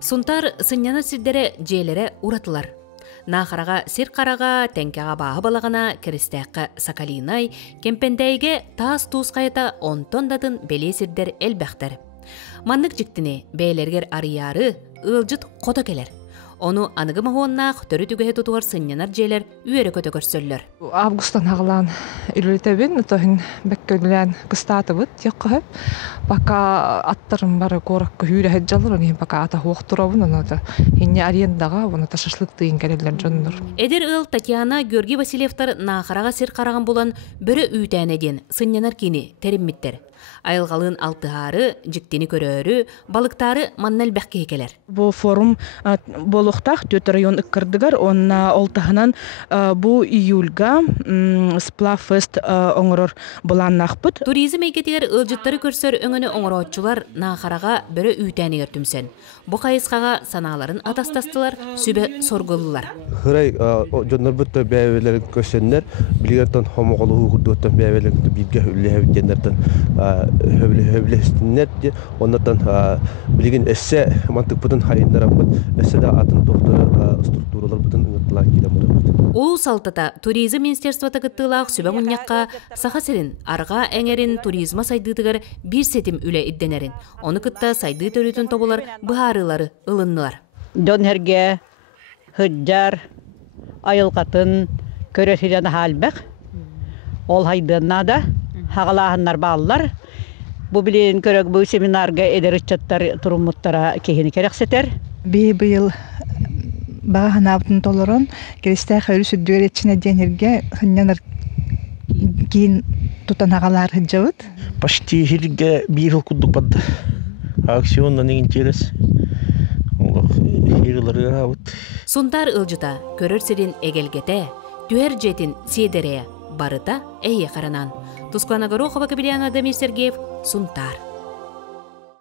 Сунтар сынняна сирдере жээлере уратылар. Нахарага сир карага тенкега баһы балагана киристәккә Соколиной кемпендәйге тас туус кайта онтон датын беле сирдер элбәхтер. Маннык жиктине бәйлергер арыяры ылжыт кота келер. Onu anıgı mahonnak törü tügehe tutuğar sınyanar jeler üyere kötü görsöller. Августан ағылан үлілетебін, ұтығын бәккөлілен күстатыбыт, еққа хеп. Бака аттарым бары қораққа үйрі әджалыр, бака ата хоқтырабын, оны хинне арендаға, оны та шашлық тыйын кәрелер жонdur. Эдер ыл Татьяна Георгий Васильевтар нахараға сир қараған болан бірі үйтән еден сынянар кені теріммиттер. Айылғалын алтыхары, жіктені көрөрі, балықтары маннал бәкке екелер. Бұл форум болуқтақ төт район үккірдігір, онна олтағынан бұл июльга Сплафест оңырыр бұлан нақпыт. Туризм егетігер ылжыттары көрсөр өңіні оңыраутчылар нахараға бірі үйтәнігер түмсен. Бұ қайысқаға саналарын атастастылар, сүбе соргылылар. Хырай жондар бұтта бәйвелер көсенлер, білгерден хомоғылығы күрдіғіттен бәйвелерді бейге үлі höbülestинler ondan bilgin esse mantık budun hayınlara bud esse de atın doktora strukturalar budun ıngıtlar kilemir. Ол салтата туризм министерствота кыттылаах сүбә муньякка сахасерин арга эңерин туризма сайдыдыгар бир сетим үле идденерин. Оны кытта сайды төрүтүн тобулар быһарылары ылыннылар. Донерге хыджар айылкатын көрөсүдөн халбек. Ол хайдынна да Hağalahanlar bağlılar. Bu bilen körek bu seminarga ederitçattar turumuttara kehini kerekseter. Bir yıl bağanabdın toloron, kiristə xöyri süddüger etçine denirge, hınyanır kiin tutan hağalar hıcavıt. Почти hilge bir yıl kudduk badda. Aksiyondan интерес. Hıyırları avut. Suntar ılcıta, körör serin egelgete, tüher jetin siedereye, barıta, eye karanan. Тускана Горохова, Капеляна Дамир Сергеев, Сунтар.